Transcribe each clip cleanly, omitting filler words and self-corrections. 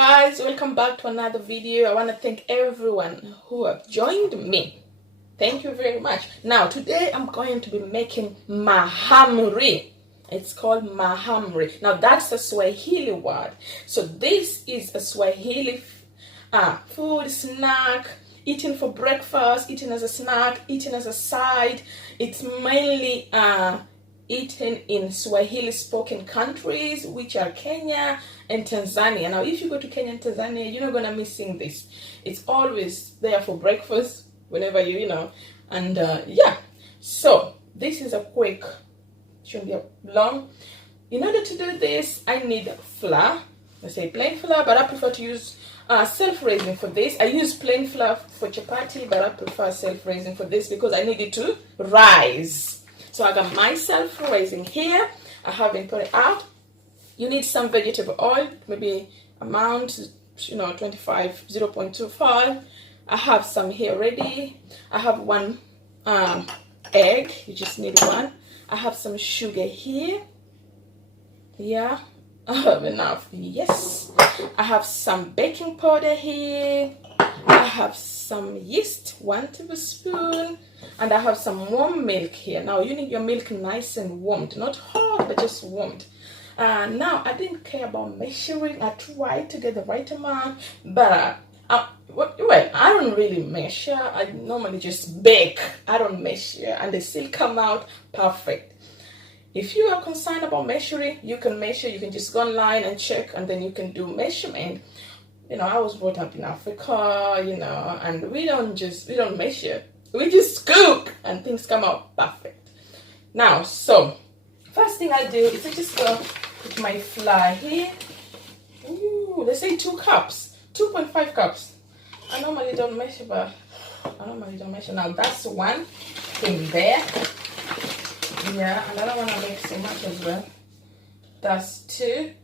guys, welcome back to another video. I want to thank everyone who have joined me. Thank you very much. Now today I'm going to be making Mahamri. It's called Mahamri. Now that's a Swahili word, so this is a Swahili food snack, eaten for breakfast, eaten as a snack, eaten as a side. It's mainly eaten in Swahili spoken countries, which are Kenya and Tanzania. Now if you go to Kenya and Tanzania, you're not gonna missing this. It's always there for breakfast whenever you know. And yeah, so this is a quick, shouldn't be long. In order to do this, I need flour. I say plain flour, but I prefer to use self-raising for this. I use plain flour for chapati, but I prefer self-raising for this because I need it to rise. So I got my self-raising here. I haven't put it out. You need some vegetable oil, maybe amount, 25, 0.25. I have some here ready. I have one egg. You just need one. I have some sugar here. Yeah, I have enough. Yes. I have some baking powder here. I have some yeast, 1 tablespoon, and I have some warm milk here. Now you need your milk nice and warmed, not hot, but just warmed. Now I didn't care about measuring. I tried to get the right amount, but well, I don't really measure. I normally just bake. I don't measure, and they still come out perfect. If you are concerned about measuring, you can measure. You can just go online and check, and then you can do measurement. I was brought up in Africa, and we don't measure. We just cook and things come out perfect. Now, so first thing I do is I just go put my flour here. Ooh, they say 2 cups, 2.5 cups. I normally don't measure, but Now that's one thing there. Yeah, and I don't want to make so much as well. That's 2.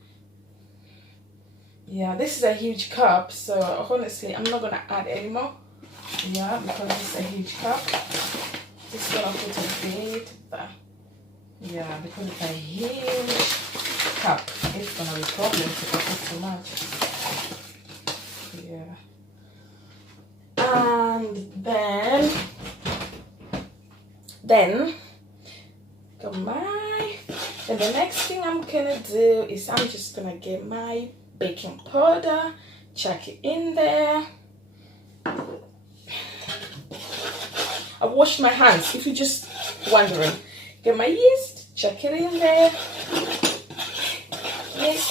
Yeah, this is a huge cup, so honestly I'm not gonna add any more. Yeah, because it's a huge cup. Just gonna put a bit there. Yeah, because it's a huge cup. It's gonna be a problem if I put too much. Yeah. And then the next thing I'm gonna do is I'm just gonna get my baking powder, chuck it in there. I've washed my hands, if you're just wondering. Get my yeast, chuck it in there. Mix.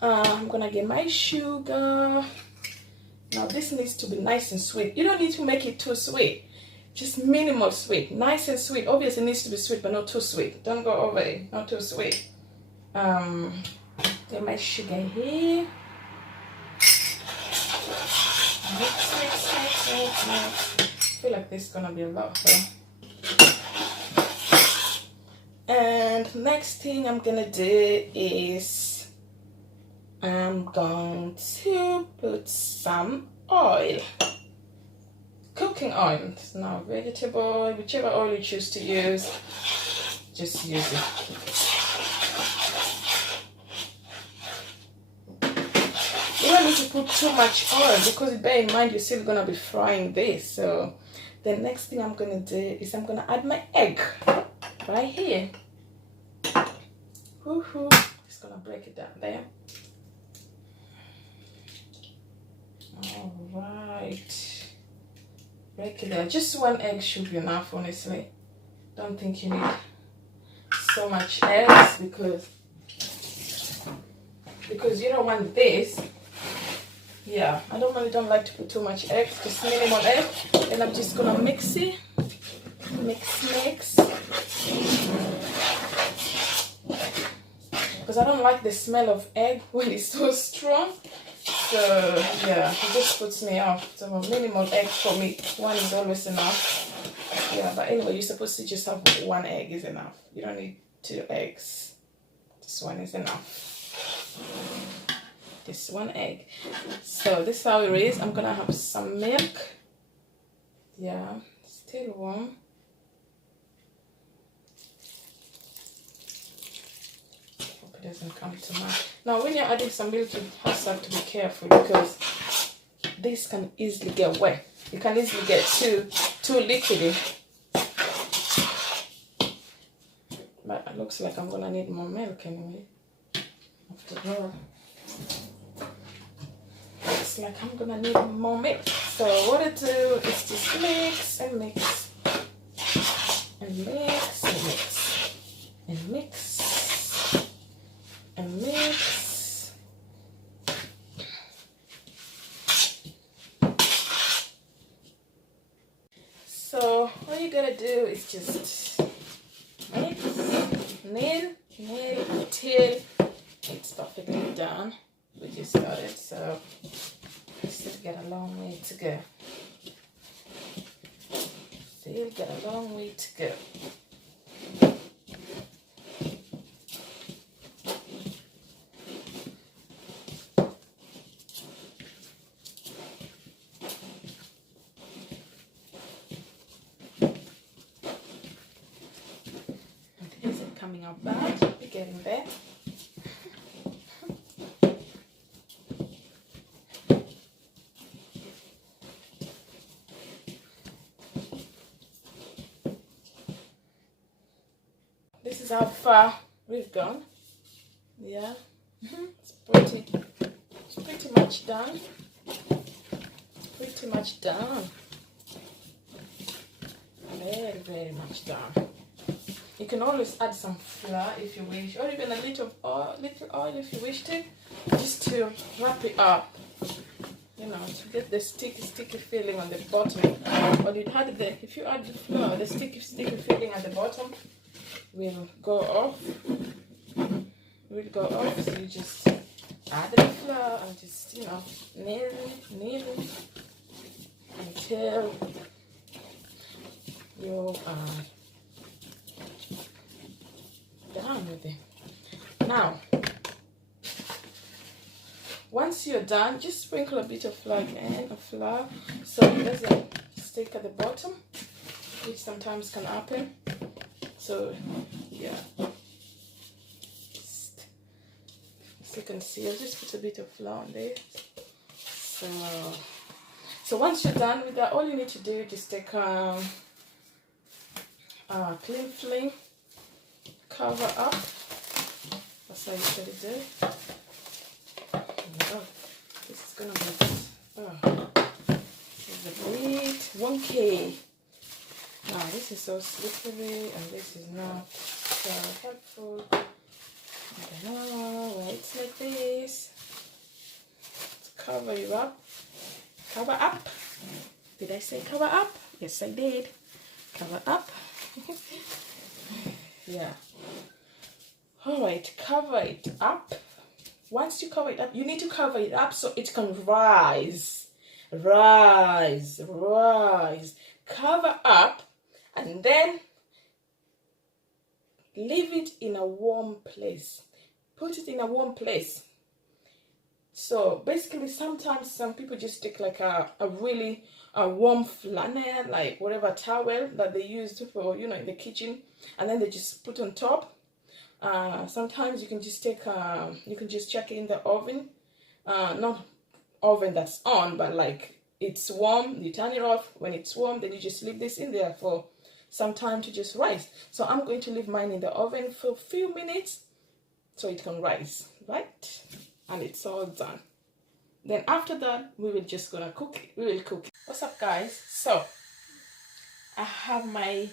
I'm gonna get my sugar. Now this needs to be nice and sweet. You don't need to make it too sweet. Just minimal sweet, nice and sweet. Obviously it needs to be sweet, but not too sweet. Don't go over it, not too sweet. Get my sugar here. Mix. I feel like this is gonna be a lot though. And next thing I'm gonna do is I'm going to put some oil. Cooking oil. Now vegetable, whichever oil you choose to use, just use it. You don't need to put too much oil because bear in mind you're still gonna be frying this. So the next thing I'm gonna do is I'm gonna add my egg right here. Woohoo! Just gonna break it down there. All right. Break it down. Just 1 egg should be enough, honestly. Don't think you need so much eggs because you don't want this. Yeah, I don't like to put too much eggs, just minimal egg. And I'm just gonna mix it. Mix. Because I don't like the smell of egg when it's so strong. So yeah, it just puts me off. So minimal egg for me. 1 is always enough. Yeah, but anyway, you're supposed to just have 1 egg is enough. You don't need 2 eggs. Just 1 is enough. Just 1 egg. So this is how it is. I'm gonna have some milk. Yeah, still warm. doesn't come to mind. Now when you're adding some milk, you have to be careful because this can easily get wet. You can easily get too liquidy. But it looks like I'm gonna need more milk anyway. After all, looks like I'm gonna need more milk. So what I do is just mix and mix and mix and mix and mix and mix. So all you gotta do is just mix, knead until it's perfectly done. We just started, so we still got a long way to go. Still got a long way to go. Is it coming out bad? We're getting there. This is how far we've gone. Yeah, it's pretty much done. Pretty much done. Very much done. You can always add some flour if you wish, or even a little oil if you wish to, just to wrap it up. You know, to get the sticky feeling on the bottom. Or if you add the flour, the sticky feeling at the bottom will go off. So you just add the flour and just, you know, knead it until you are done with it. Now, once you're done, just sprinkle a bit of flour so it doesn't stick at the bottom, which sometimes can happen. So yeah, as you can see, I'll just put a bit of flour on there. So once you're done with that, all you need to do is just take a clean flame, cover up. That's how you should do. Oh, this is gonna be this is a bit wonky. Now this is so slippery and this is not so helpful. I don't know why it's like this. Let's cover you up. Cover up. Did I say cover up? Yes, I did. Cover up. Yeah. Alright, cover it up. Once you cover it up, you need to cover it up so it can rise. Rise. Cover up and then leave it in a warm place. Put it in a warm place. So basically, sometimes some people just take like a really warm flannel, like whatever towel that they use for, you know, in the kitchen, and then they just put on top. Sometimes you can just take you can just check it in the oven, not oven that's on, but like it's warm, you turn it off. When it's warm, then you just leave this in there for some time to just rise. So I'm going to leave mine in the oven for a few minutes so it can rise, right? And it's all done. Then after that, we will just gonna cook it. We will cook it. What's up, guys? So I have my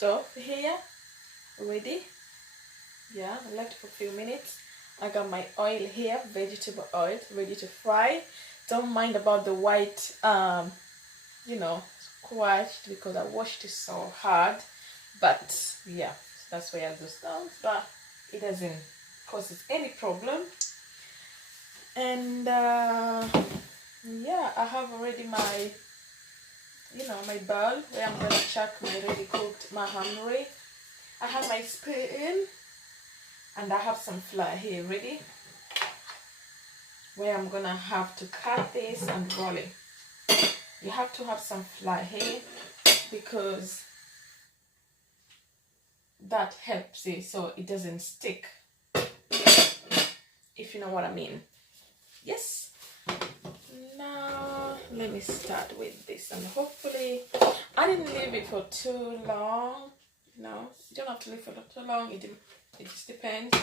dough here ready. Yeah, I left it for a few minutes. I got my oil here, vegetable oil, ready to fry. Don't mind about the white, you know, squashed because I washed it so hard. But yeah, that's why I do stuff. But it doesn't cause any problem. And yeah, I have already my, you know, my bowl where I'm gonna chuck my ready cooked Mahamri. I have my spoon. And I have some flour here ready, where I'm gonna have to cut this and roll it. You have to have some flour here because that helps it so it doesn't stick. know what I mean. Yes. Now let me start with this, and hopefully I didn't leave it for too long. No, you don't have to leave for too long. It just depends.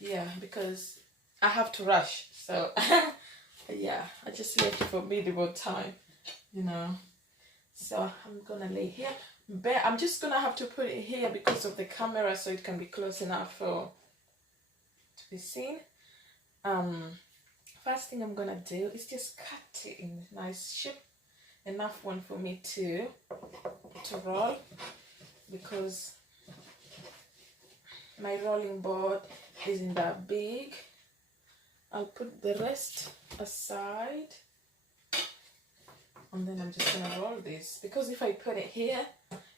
Yeah, because I have to rush. So yeah, I just left it for medieval time, you know. So I'm gonna lay here. But I'm just gonna have to put it here because of the camera, so it can be close enough for to be seen. First thing I'm gonna do is just cut it in a nice shape, enough one for me to roll, because my rolling board isn't that big. I'll put the rest aside, and then I'm just gonna roll this, because if I put it here,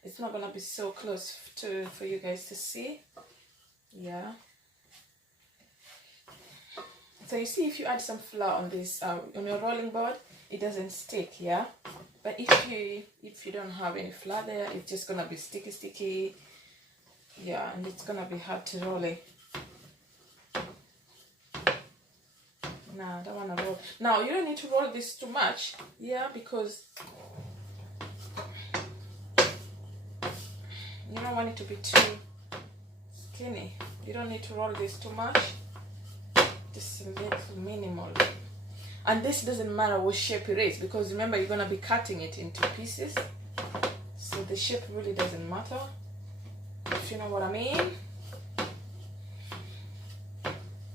it's not gonna be so close for you guys to see. Yeah. So you see, if you add some flour on this on your rolling board, it doesn't stick. Yeah. But if you don't have any flour there, it's just gonna be sticky. Yeah, and it's gonna be hard to roll it. Now I don't want to roll. Now you don't need to roll this too much, yeah, because you don't want it to be too skinny. You don't need to roll this too much, just a little minimal. And this doesn't matter what shape it is, because remember, you're gonna be cutting it into pieces, so the shape really doesn't matter, if you know what I mean.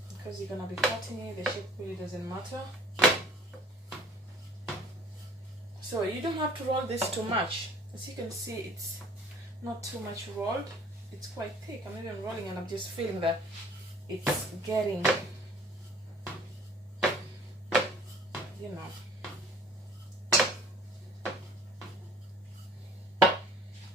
Because you're gonna be cutting it, the shape really doesn't matter. So you don't have to roll this too much. As you can see, it's not too much rolled. It's quite thick. I'm even rolling and I'm just feeling that it's getting, you know.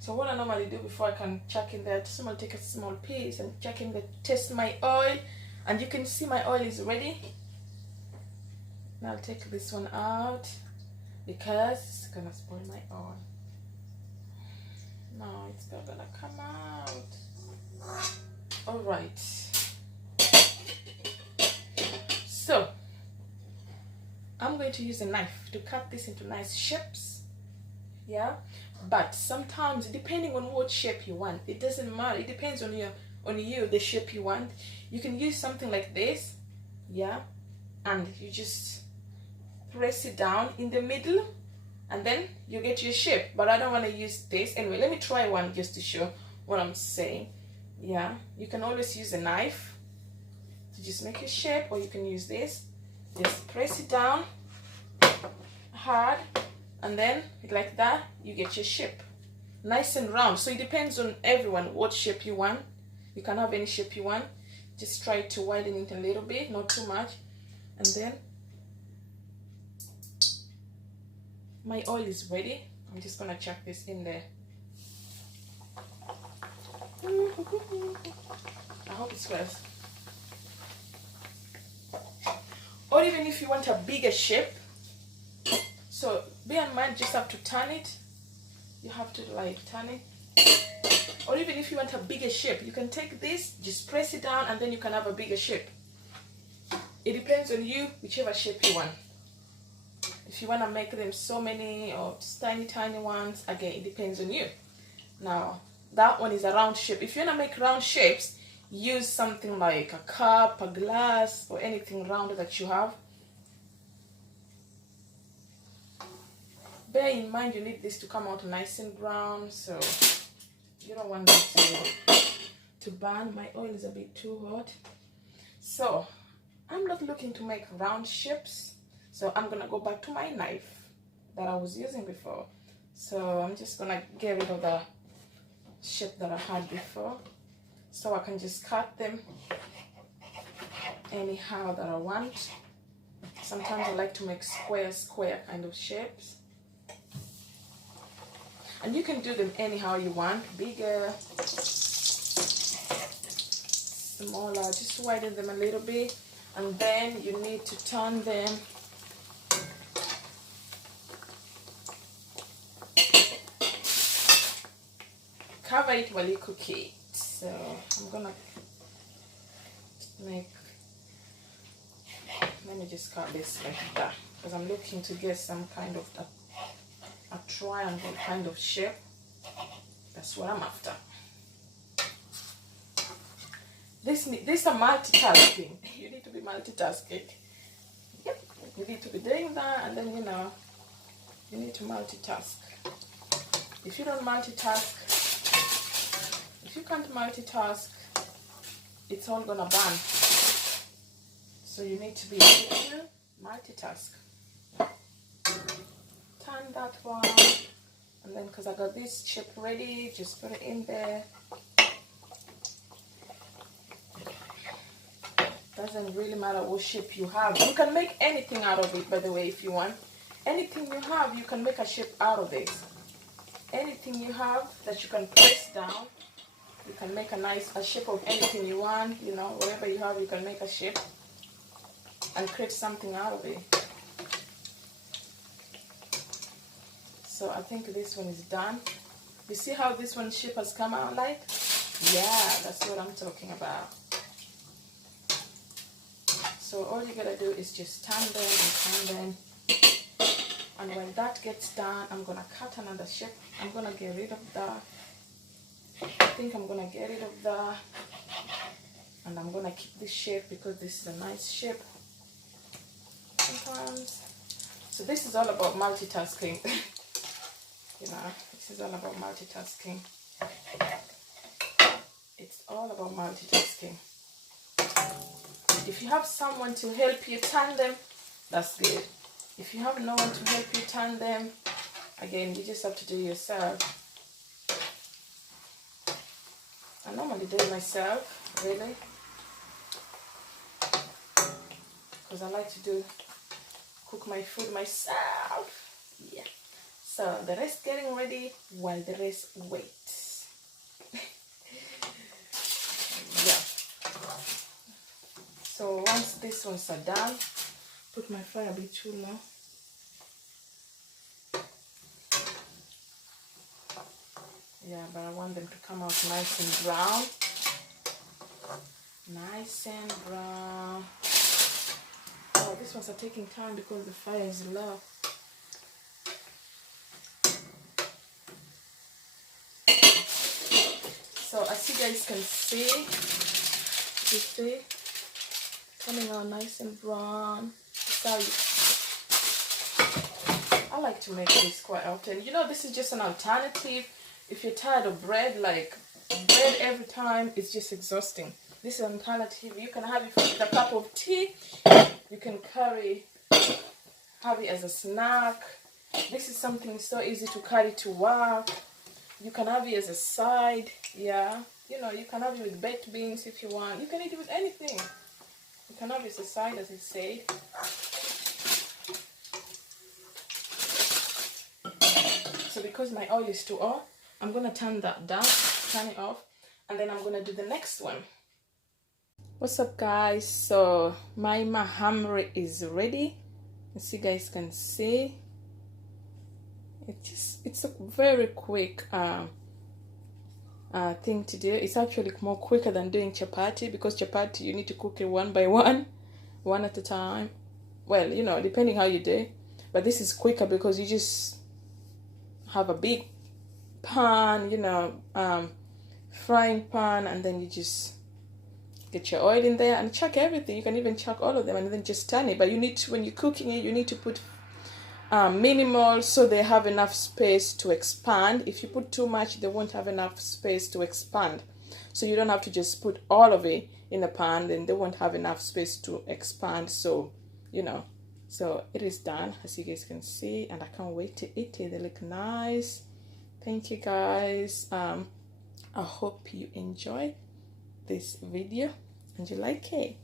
So what I normally do before I can chuck in there, just I'm gonna take a small piece and chuck in there, test my oil. And you can see my oil is ready. Now I'll take this one out because it's gonna spoil my oil. No, it's not gonna come out. All right. So I'm going to use a knife to cut this into nice shapes. Yeah, but sometimes depending on what shape you want, it doesn't matter. It depends on you, the shape you want. You can use something like this, yeah, and you just press it down in the middle, and then you get your shape. But I don't want to use this. Anyway, let me try one just to show what I'm saying. Yeah, you can always use a knife to just make a shape, or you can use this. Just press it down hard, and then like that, you get your shape, nice and round. So it depends on everyone what shape you want. You can have any shape you want. Just try to widen it a little bit, not too much. And then my oil is ready. I'm just gonna chuck this in there. I hope it squares. Or even if you want a bigger shape, so bear in mind, just have to turn it. You have to like turn it. Or even if you want a bigger shape, you can take this, just press it down, and then you can have a bigger shape. It depends on you, whichever shape you want. If you want to make them so many or tiny ones, again, it depends on you. Now, that one is a round shape. If you want to make round shapes, use something like a cup, a glass, or anything round that you have. Bear in mind, you need this to come out nice and brown, so you don't want it to burn. My oil is a bit too hot. So I'm not looking to make round shapes, so I'm gonna go back to my knife that I was using before. So I'm just gonna get rid of the shape that I had before, so I can just cut them anyhow that I want. Sometimes I like to make square kind of shapes. And you can do them anyhow you want, bigger, smaller, just widen them a little bit, and then you need to turn them. Cover it while you cook it. So I'm gonna make me just cut this like that, because I'm looking to get some kind of a triangle kind of shape. That's what I'm after. This is a multitasking. You need to be multitasking. Yep, you need to be doing that, and then you need to multitask. If you don't multitask, if you can't multitask, it's all gonna burn. So you need to be able to multitask. Turn that one, and then because I got this chip ready, just put it in there. Doesn't really matter what shape you have. You can make anything out of it, by the way, if you want. Anything you have, you can make a shape out of it. Anything you have that you can press down, you can make a shape of anything you want. Whatever you have, you can make a shape and create something out of it. So I think this one is done. You see how this one shape has come out like? Yeah, that's what I'm talking about. So all you gotta do is just turn them and turn them. And when that gets done, I'm gonna cut another shape. I'm gonna get rid of that. I think I'm gonna get rid of that. And I'm gonna keep this shape because this is a nice shape. Sometimes. So this is all about multitasking. This is all about multitasking. It's all about multitasking. If you have someone to help you turn them, that's good. If you have no one to help you turn them, again, you just have to do it yourself. I normally do it myself, really, because I like to cook my food myself. Yeah. So the rest getting ready while the rest waits. Yeah. So once these ones are done, put my fire a bit too low. Yeah, but I want them to come out nice and brown. Nice and brown. Oh, these ones are taking time because the fire is low. So as you guys can see, you see, coming out nice and brown. So I like to make this quite often. This is just an alternative. If you're tired of bread, like bread every time, it's just exhausting. This is an alternative. You can have it with a cup of tea. You can have it as a snack. This is something so easy to carry to work. You can have it as a side. Yeah, you can have it with baked beans if you want. You can eat it with anything. You can have it as a side, as I said. So because my oil is too hot, I'm going to turn that down, turn it off, and then I'm going to do the next one. What's up, guys? So my Mahamri is ready. As you guys can see, it's a very quick thing to do. It's actually more quicker than doing chapati, because chapati you need to cook it one by one at a time. Well, depending how you do. But this is quicker because you just have a big pan, frying pan, and then you just get your oil in there and chuck everything. You can even chuck all of them and then just turn it. But you need to, when you're cooking it, you need to put minimal, so they have enough space to expand. If you put too much, they won't have enough space to expand. So you don't have to just put all of it in a pan, then they won't have enough space to expand. So so it is done, as you guys can see, and I can't wait to eat it. They look nice. Thank you, guys. I hope you enjoy this video and you like it.